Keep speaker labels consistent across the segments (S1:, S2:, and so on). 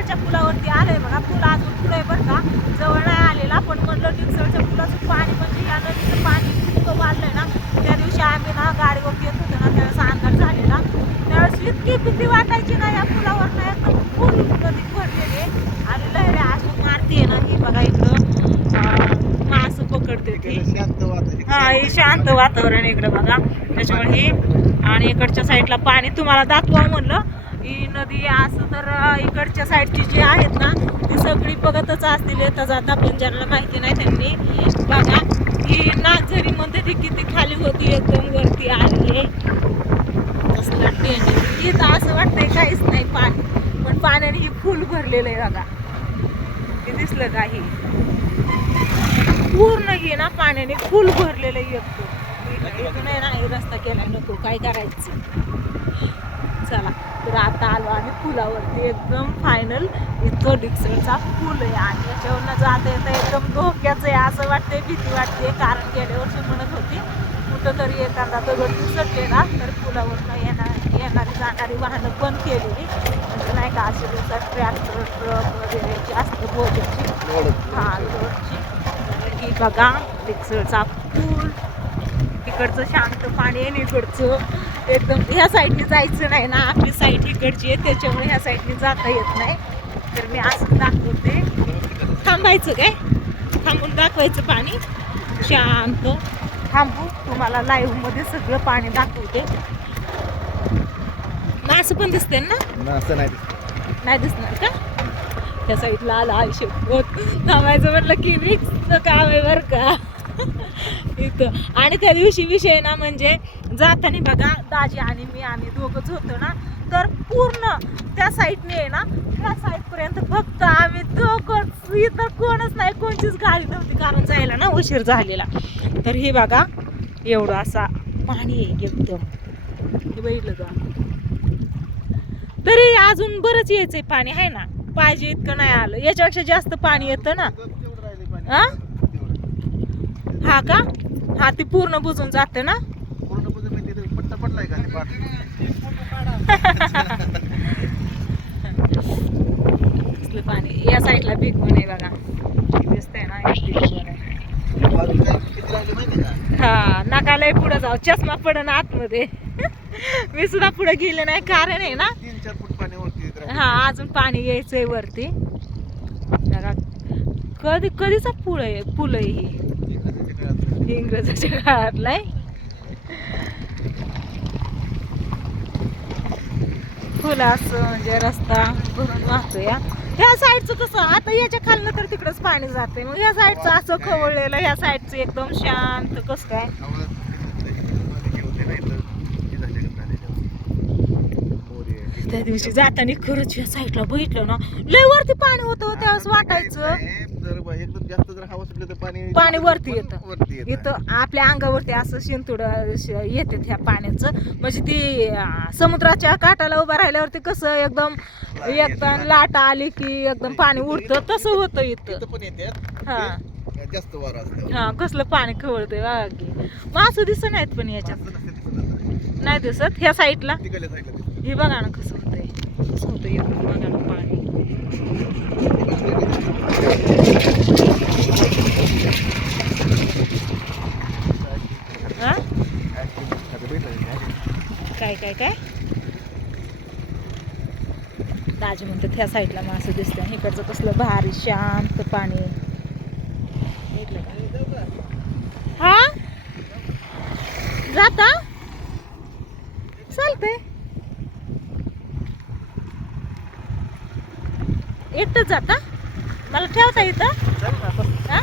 S1: डिक्सळच्या पुलावरती आलंय बघा. पुल अजून पुढे बरं का. जवळ नाही आलेला पण म्हणलं डिक्सळच्या पुलाचं पाणी म्हणजे या नदीचं पाणी इतकं वाढलंय ना त्या दिवशी आम्ही ना गाडीवर येत होतो ना त्यावेळेस अंदाज झालेला. त्यावेळेस इतकी भीती वाटायची ना या पुलावर ना एकदम फुल नदी भरलेली आणि लहऱ्या अशी मारतीये ना ही बघा इकडं. अं, मासं पकडते ती. हा हे शांत वातावरण इकडं बघा. त्याच्यामुळे हे आणि इकडच्या साईडला पाणी तुम्हाला दाखवा म्हणलं. ही नदी असं तर इकडच्या साईडची जी आहेत ना ती सगळी बघतच असतील येता जाता पण ज्यांना माहिती नाही त्यांनी. बघा ही नागझरी म्हणते ती किती खाली होती एकदम वरती आली आहे. कसलं डेंजर इथं असं वाटतंय काहीच नाही पाणी पण पाण्याने ही फुल भरलेलं आहे बघा. ते दिसलं का ही? पूर्ण हे ना पाण्याने फुल भरलेलं आहे इथून आहे ना रस्ता केला नको काय करायचं? चला. तर आता आलो आम्ही पुलावरती. एकदम फायनल इथं डिक्सलचा पूल आहे आणि याच्यावरनं जाता येता एकदम धोक्याचं आहे असं वाटतंय भीती वाटते कारण गेल्या वर्षी म्हणत होती कुठं तरी एखादा दगड घुसटले ना तर पुलावरनं येणार येणारी जाणारी वाहनं बंद केलेली. म्हणजे नाही का असे दिवसात ट्रॅक्टर ट्रक वगैरे जास्त भोजनची हा तर ही बघा डिक्सलचा पूल. इकडचं शांत पाणी आहे आणि इकडचं एकदम ह्या साईडने जायचं नाही ना आपली साईड इकडची आहे त्याच्यामुळे ह्या साईडने जाता येत नाही. तर मी असं दाखवते. थांबायचं काय? थांबून दाखवायचं पाणी. शांत. थांबू तुम्हाला लाईव्हमध्ये सगळं पाणी दाखवते. मासं पण दिसते ना?
S2: असं नाही
S1: नाही दिसणार का? त्या साईडला आला आयुष्य. थांबायचं म्हटलं की रिक्सचं काम आहे बरं का? इथं. आणि त्या दिवशी विषय ना म्हणजे जाताना बघा दाजी आणि मी आम्ही दोघंच होतो ना तर पूर्ण त्या साईडने आहे ना त्या साईडपर्यंत फक्त आम्ही दोघंच इथं कोणच नाही कोणचीच गाडी नव्हती कारण जायला ना उशीर झालेला. तर हे बघा एवढं असा पाणी आहे एकदम. बघितलं का? तरी अजून बरंच यायचंय पाणी आहे ना? पाहिजे इतकं नाही आलं. याच्यापेक्षा जास्त पाणी येतं ना. हा? हा का? हा ती पूर्ण बुजून जाते ना?
S2: पट्टा पडलाय का? ते
S1: कसलं पाणी? या साईडला बिग वन आहे बघा. दिसतंय ना big one आहे. हा पुढे जाऊ. चष्मा पडन आतमध्ये. मी सुद्धा पुढे गेले नाही कारण आहे ना?
S2: तीन चार फूट पाणी वरती.
S1: हा अजून पाणी यायचंय वरती. कधी कधीचा पूल आहे पूल आहे ही?
S2: काळात.
S1: इंग्रजाच्या काळातलाय फुला असं म्हणजे रस्ता भरून वाहतो या ह्या साईडचं कसं आता याच्या खालनं तर तिकडंच पाणी जाते मग ह्या साईडचं असं खवळलेलं ह्या साईडचं एकदम शांत कसं काय? त्या दिवशी जाताना खरंच या साईडला बघितलं ना लय वरती पाणी होतं हो, त्यावेळेस वाटायचं
S2: नाही, जर बा- एकदम सुटली तर पाणी
S1: पाणी वरती येतं.
S2: वरती येतं.
S1: इथं आपल्या अंगावरती असं शिंतुड येते ह्या पाण्याचं. म्हणजे ती अं, समुद्राच्या काठाला उभं राहिल्यावरती कसं एकदम एकदम लाट आली की एकदम पाणी उडतं. तसं होतं इथं.
S2: इथं पण येते.
S1: हा.
S2: जास्त वारा असतं.
S1: हा कसलं पाणी खवळतंय बघा की मासं दिसत नाहीत पण याच्यात.
S2: असं नसते दिसत आता.
S1: नाही दिसत? ह्या साईडला?
S2: तिकडल्या दिसतं.
S1: हे बघा ना कसं होतंय. कसं होतं एकदम बघा ना पाणी हा
S2: आता भेटलं का?
S1: काय काय? ताज दाजी म्हणते त्या साईडला मासं दिसतं आणि इकडचं कसलं भारी शांत पाणी. हा? जाता? चालतंय. एकटंच जाता? मला ठेवता इथं?
S2: चल
S1: हा?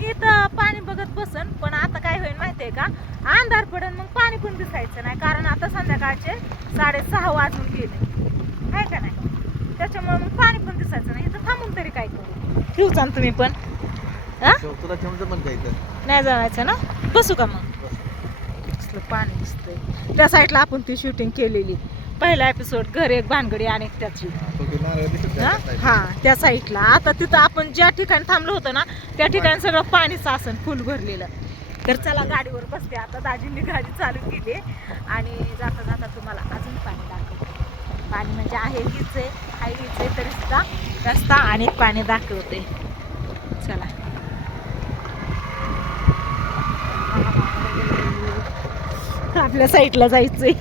S1: इथं पाणी बघत बसन पण आता काय होईल माहितीये का? अंधार पडेल मग पाणी पण दिसायचं नाही. कारण आता संध्याकाळचे साडेसहा वाजून गेले. आहे का नाही? त्याच्यामुळे मग पाणी पण दिसायचं नाही. इथं थांबून तरी काय करू? ठेवचा ना तुम्ही पण? नाही जायचं ना? बसू का मग? पाणी दिसतंय. त्या साईडला आपण ती शूटिंग केलेली. पहिला एपिसोड घर एक भानगडी आणि त्याची.
S2: हा
S1: त्या साईडला आता तिथं आपण ज्या ठिकाणी थांबलो होतो ना त्या ठिकाणी सगळं पाणीच आसन फुल भरलेलं. तर चला गाडीवर बसते. आता दाजींनी गाडी चालू केली आणि जाता जाता तुम्हाला अजून पाणी दाखवते. पाणी म्हणजे आहे हीच आहे आहे हीच आहे तरी सुद्धा रस्ता आणि पाणी दाखवते. चला. आपल्या साईडला जायचंय.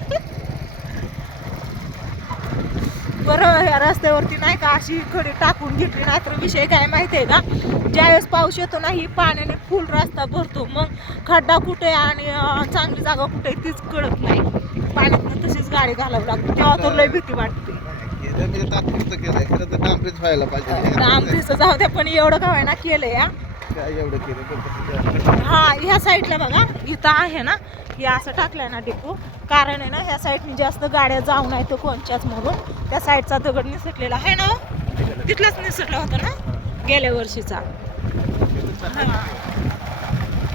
S1: बरं ह्या रस्त्यावरती नाही का अशी खडी टाकून घेतली नाही तर विषय काय माहिती आहे का? ज्यावेळेस पाऊस येतो ना ही पाण्याने फुल रस्ता भरतो. मग खड्डा कुठे आणि चांगली जागा कुठे आहे तीच कळत नाही. पाण्यात तशीच गाडी घालावी लागते. तेव्हा तर लय भीती वाटते.
S2: केलं
S1: जाऊ द्या पण एवढं काय ना केलंय हा.
S2: काय एवढं केलं
S1: हा ह्या साईडला बघा इथं आहे ना हे असं टाकलंय ना डिपो. कारण आहे ना ह्या साईडने जास्त गाड्या जाऊ नाही तर कोणच्याच म्हणून. त्या साईडचा दगड निसटलेला आहे ना? तिथलाच निसटला होता ना? गेल्या वर्षीचा.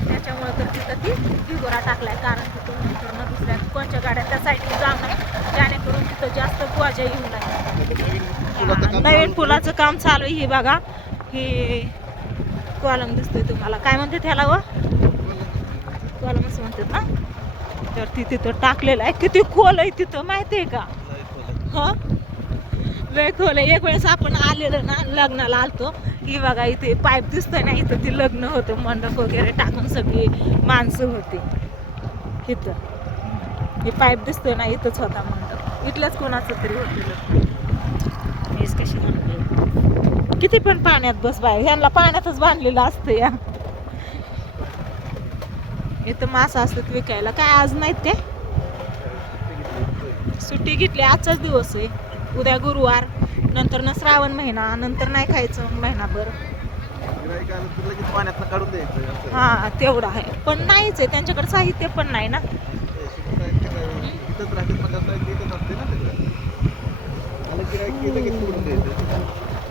S1: त्याच्यामुळे तर तिथं ती ढिगोरा टाकलाय कारण तिथून नंतर ना दुसऱ्या कोणच्या गाड्या त्या साईडने जाऊ नये. जेणेकरून तिथं जास्त गुवाजा येऊ नये. हा,
S2: काम
S1: नवीन पुलाचं काम चालू आहे हे बघा. हे कॉलम दिसतोय तुम्हाला. काय म्हणते त्याला व? कॉलमच म्हणतात ना? तर ती तिथं टाकलेलं आहे. किती खोल आहे तिथं माहिती आहे का?
S2: लय खोल.
S1: हा? लय खोल आहे. एक वेळेस आपण आलेलो ना लग्नाला आलतो ही बघा इथे पाईप दिसतोय ना इथं ते लग्न होतं मंडप वगैरे टाकून सगळी माणसं होती. इथं. हे पाईप दिसतोय ना इथंच होता मंडप. इथलंच कोणाचं तरी होतं लग्न. मीच कशी किती पण पाण्यात बस बाय ह्यांना पाण्यातच बांधलेलं असतं या. इथं मासा असतात विकायला. काय आज नाहीत ते सुट्टी घेतली. आजचाच दिवस आहे. उद्या गुरुवार. नंतर ना श्रावण महिना. नंतर नाही खायचं महिनाभर.
S2: लगेच
S1: हा तेवढं आहे. पण नाहीच आहे. त्यांच्याकडे साहित्य पण नाही ना.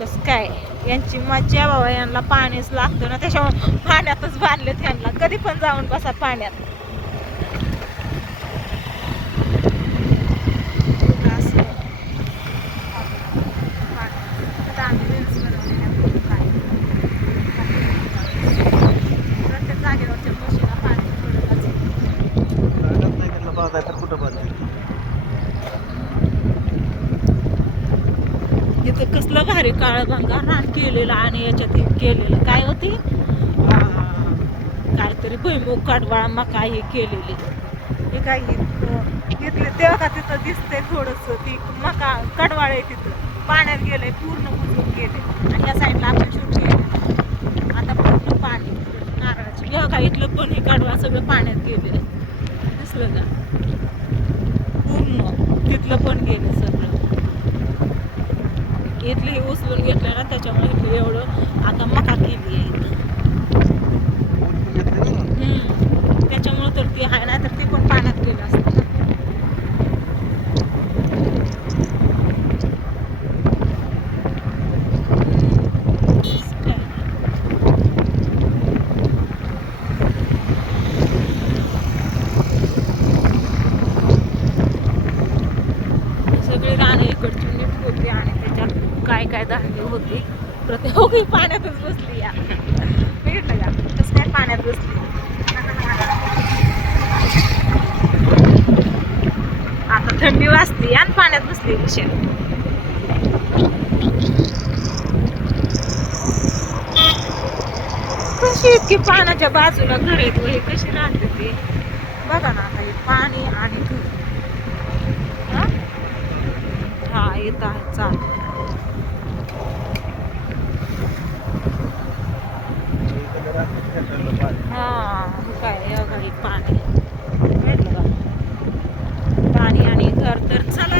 S2: कस
S1: कसं काय? यांची मज्जा बाबा यांना पाणीच लागतं ना त्याच्यामुळे पाण्यातच बांधलेत यांना कधी पण जाऊन बसा पाण्यात असं. आता आम्ही reels बनवलेल्या आहेत. काय? प्रत्येक जागेवरच्या म्हशीला पाणी पडतच.
S2: लागत नाही त्यांना बांधाय तर कुठं बांधायचं?
S1: इथं कसलं काळभंगा रान केलेलं आणि याच्यात हे केलेलं. काय होती काहीतरी भुईमुग काटवाळा मका हे केलेली. हे काय घेतले तेव्हा का तिथं दिसतंय थोडस? ती मका कडवाळ आहे तिथं. पाण्यात गेलंय पूर्ण बुजून गेले आणि या साईडला आपण शूट केलं आता पूर्ण पाणी नारळाची. तेव्हा का इथलं पण हे कडवा सगळं पाण्यात गेले दिसलं का पूर्ण तिथलं पण गेलं सगळं इथली उचलून घेतलं ना त्याच्यामुळे इथली एवढं आता मका केली आहे. त्याच्यामुळे तर ती आहे ना तर ती पण पाण्यात गेलं असतं ना. सगळी रानं इकडची नीट होती आणि त्याच्यात काय काय होती? प्रत्येक पाण्यातच बसली या. बघितलं का? कसं काय पाण्यात बसली? आता थंडी वाजली आणि पाण्यात बसली विषय कशी इतकी पाण्याच्या बाजूला घर आहेत हे कशी राहते ते? बघा ना आता हे पाणी आणि हा? हा येत आहे चालू
S2: इकडं राहतात खेळायला पाणी.
S1: हा काय हे पाणी का पाणी आणि घर तर चला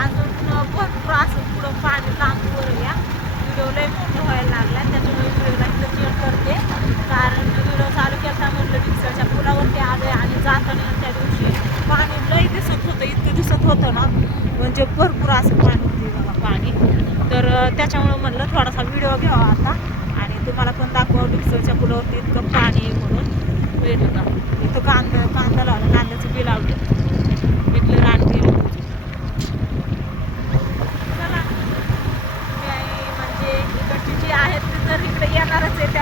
S1: अजून भरपूर असं पुढं पाणी लांब वर या व्हिडिओ लय मोठं व्हायला लागला त्याच्यामुळे व्हिडिओला शेअर करते कारण व्हिडिओ चालू केला म्हणलं मिक्सरच्या पुलावरती आलोय आणि जाताना त्या दिवशी पाणी लय दिसत होतं इतकं दिसत होतं ना म्हणजे भरपूर असं पाणी. होती बघा पाणी तर त्याच्यामुळं म्हणलं थोडासा व्हिडिओ घ्यावा आता. तुम्हाला पण दाखवा मिक्सरच्या पुलावरती इतकं पाणी आहे म्हणून. मिळत होता इथं कांदा कांदा लावला कांद्याचं बी लावलं. इथलं रानटी म्हणजे इकडची जी आहेत तर इकडे येणारच आहे.